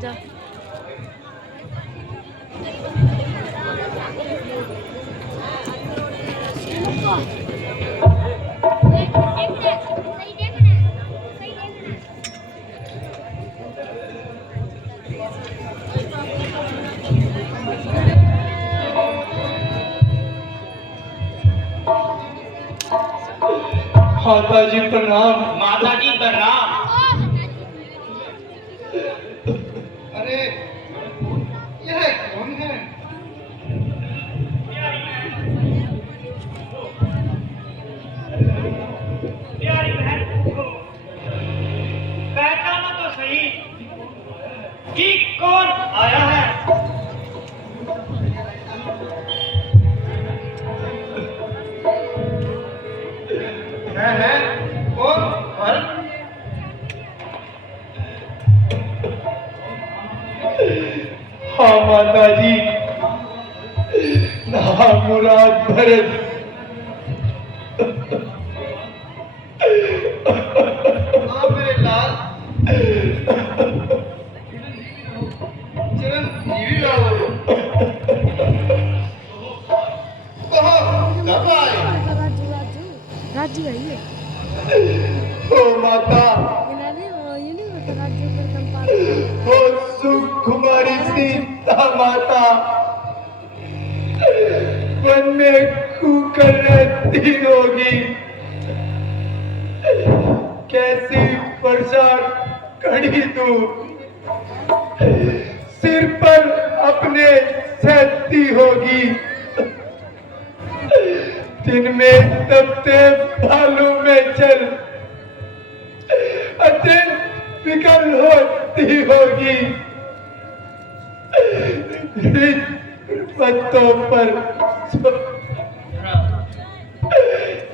जा। माता जी प्रणाम। माता जी प्रणाम। अरे यह कौन है? प्यारी बहन पहचानो तो सही कि कौन आया है। है कौन? हर हाँ माता जी, नाम मुराद भरत। हाँ मेरे लाल, चिरंजीवी रहो। कहो कब आए? राजू राजू राजू है ये। ओ माता, ये नहीं होता राजू पर संपादक। ओ सुकुमारी सीता माता, मन में कूकर रहती होगी। कैसी परेशान खड़ी तू, सिर पर अपने सहती होगी। दिन में तपते बालों में चल अत्यंत विकल होती होगी। पत्तों पर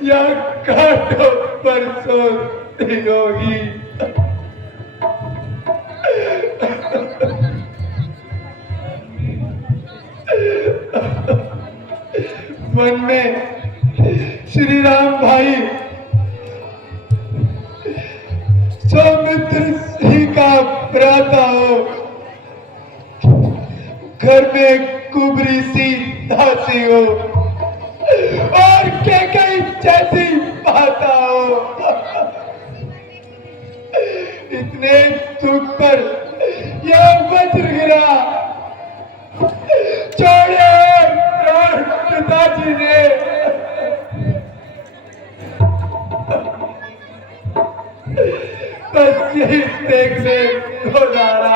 या कांटों पर सोती होगी। वन में श्री राम भाई सौमित्र सिंह का भ्राता हो, घर में कुबरी सी दासी हो और कैकई जैसी माता हो। इतने दुख पर यह वज्र गिरा, छोड़े प्राण पिताजी ने। बस यही देखने को नारा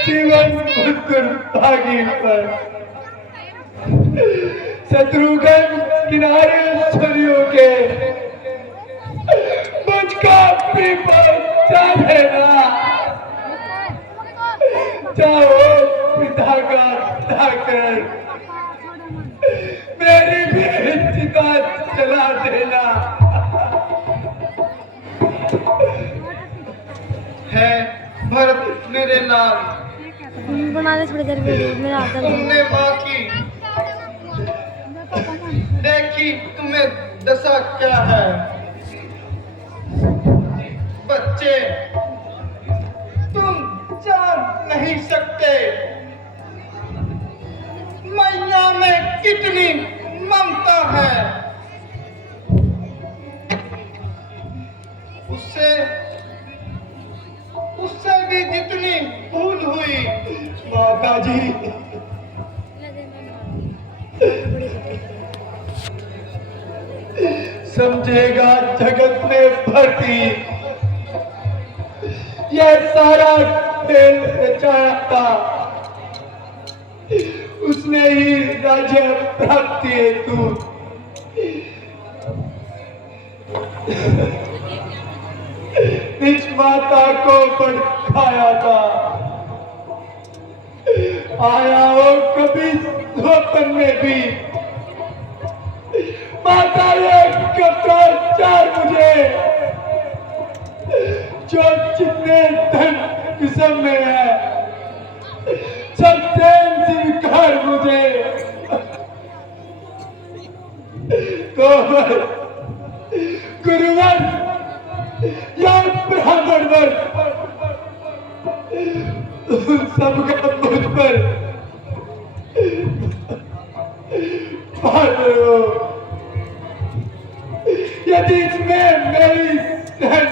जीवन दुर्भागी पर शत्रुघ्न किनारे सूर्यों के मुझको भी पहुंचा देना। जाओ पिता का ठाकर मेरी भी चिता जला देना। है भरत मेरे लाल, बना दे थोड़ी देर वीडियो मेरा आता है। तुमने माँ की देखी, तुम्हें दशा क्या है? बच्चे तुम जान नहीं सकते मैया में कितनी ममता है। उससे उससे भी जितनी भूल हुई माता जी, समझेगा जगत में भरती यह सारा खेल रचाया था। उसने ही राज्य प्राप्ति हेतु निज माता को भड़काया था। आया हो कभी स्वप्न में भी माता ये कत्राचार मुझे, जो जितने धन किस्म में है सब देन स्वीकार मुझे। तो गुरुवर या ब्राह्मण वर्ग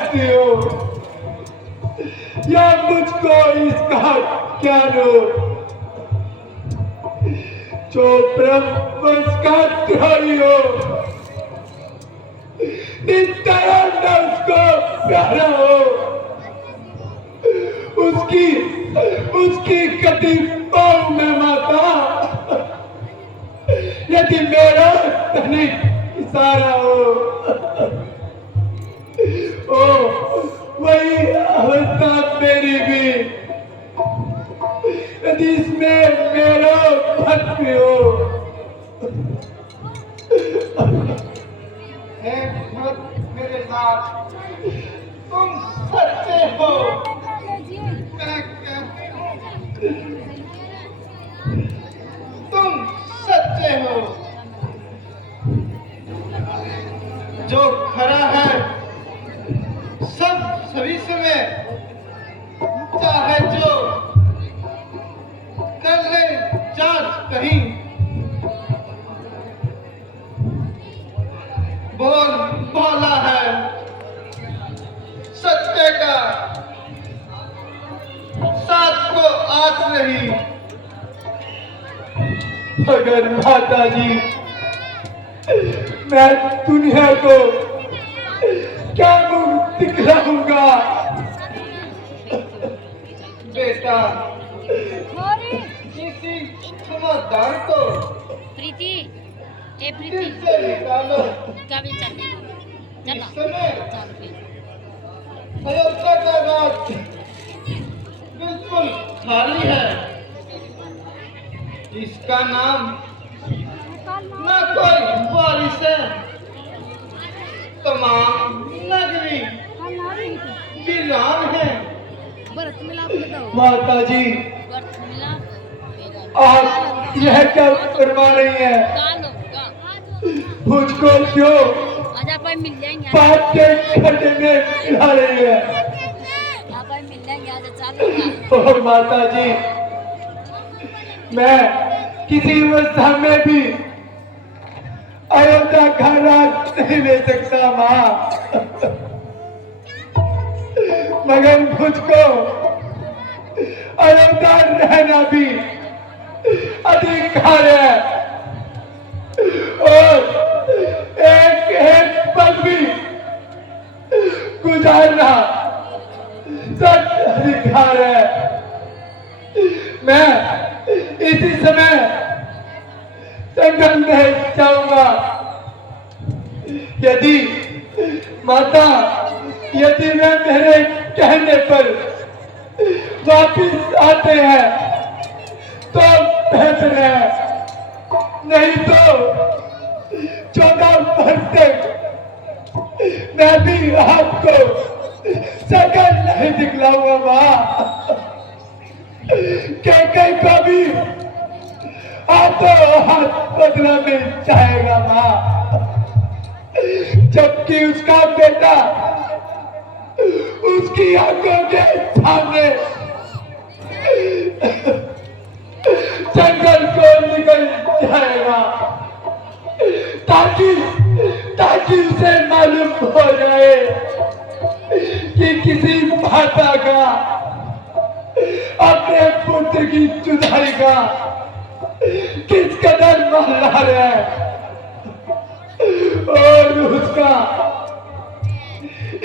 जानती हो या मुझको इसका ज्ञान हो? जो ब्रह्म का द्रोही हो, नित्यानंद उसको प्यारा हो, उसकी कटी पाँव में माता, यदि मेरा तनिक इशारा हो, ओ वही अवस्था मेरी भी, यदि इसमें मेरा भक्त हो। हे भक्त मेरे साथ, तुम सच्चे हो। तुम सच्चे हो। जो खरा है सब सभी समय, चाहे जो कर ले जांच कहीं, बोल बोला है सत्य का, साथ को आस नहीं। अगर माता जी मैं दुनिया को क्या मुंह दिखलाऊंगा? बेटा किसी समझदार को प्रीति, ए दिल प्रीति, से निकालो। क्या भी चल इस समय चल फिर। अयोध्या का राज बिल्कुल खाली है। इसका नाम न कोई वारिस है। तमाम नगरी वीरान है। बरत मिलाप बताओ। माता जी बरत मिलाप आप यह क्या करवा रही हैं? मुझको क्यों आज आप मिल जाएंगे। बात के खड्डे में गिरा रही है? आप मिल जाएंगे आज चालू। ओ माता जी, मैं किसी अवस्था में भी अयोध्या का राज नहीं ले सकता माँ, मगर मुझको अयोध्या रहना भी अधिकार है और एक एक पल भी गुजारना सच अधिकार है। मैं इसी समय जंगल में जाऊंगा। यदि माता, यदि वे मेरे कहने पर वापिस आते हैं तो बेहतर है, नहीं तो 14 वर्ष तक मैं भी आपको शकल नहीं दिखलाऊंगा माँ। कहीं को भी हाथों हाथ बदला मिल जाएगा माँ, जबकि उसका बेटा उसकी आंखों के सामने जंगल को निकल जाएगा, ताकि उसे मालूम हो जाए कि किसी माता का अपने पुत्र की जुदाई का किस कदर मल्हार है और उसका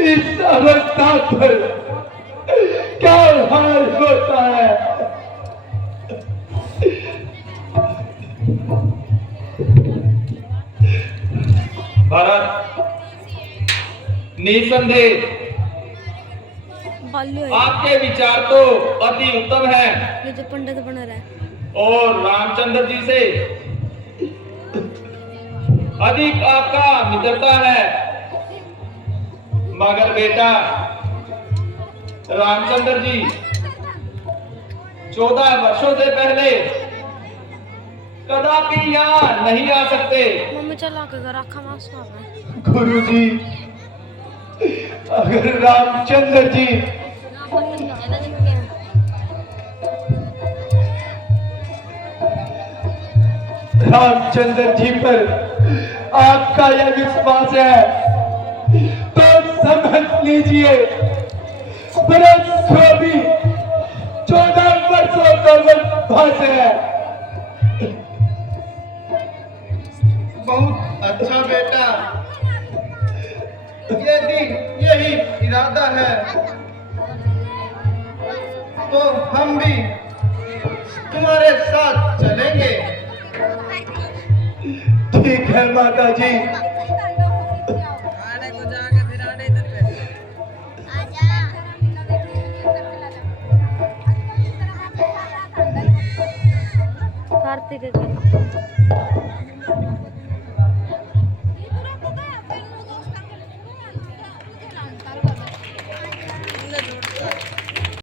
इस अवस्था पर क्या हाल होता है। भरत, निसंदेह आपके विचार तो अति उत्तम है। ये जो पंडित बना रहा है और रामचंद्र जी से अधिक आपका मित्रता है, मगर बेटा रामचंद्र जी 14 वर्षों से पहले कदापि यहाँ नहीं आ सकते। मम्मी चला के घर आखा मास गुरुजी, अगर रामचंद्र जी पर आपका यह विश्वास है तो समझ लीजिए, मेरा जो भी 14 वर्षों का वनवास है। बहुत अच्छा बेटा, यदि यही इरादा है तो हम भी तुम्हारे साथ चलेंगे। ठीक है माता जी। कार्तिक